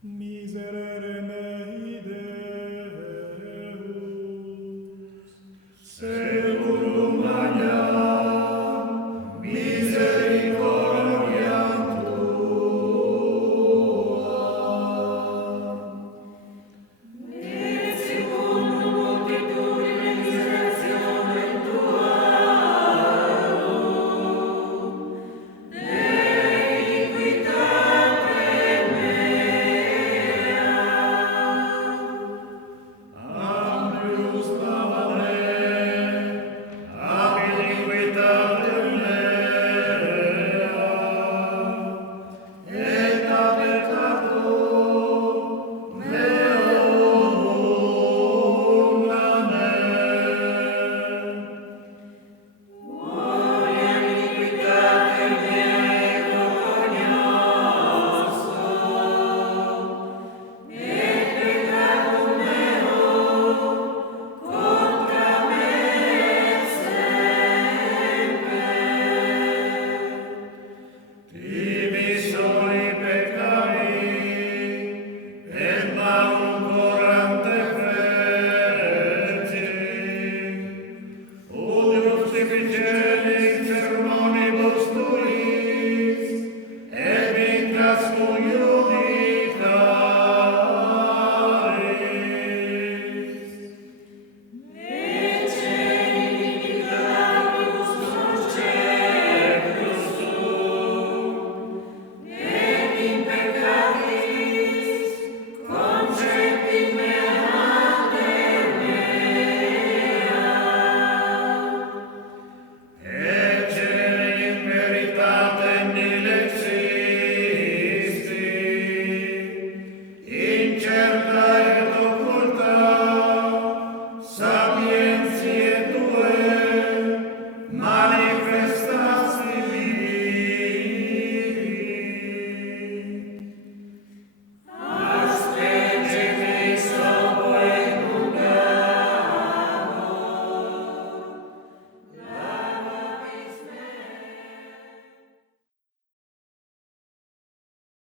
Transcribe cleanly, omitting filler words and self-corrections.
Miserere mei Deus, secundum magnam misericordiam tuam. Et secundum multitudine miserationem tuarum, de iniquitate mea. Amplius Padre, ab iniquitatem mea, et a peccato meum lamen. Gloriam iniquitatem meae cognosco, et peccatum meum contra me semper. Tibi soli peccari, et maum corrante feci, ut justificeris sermonibus tuis, et vincas cuius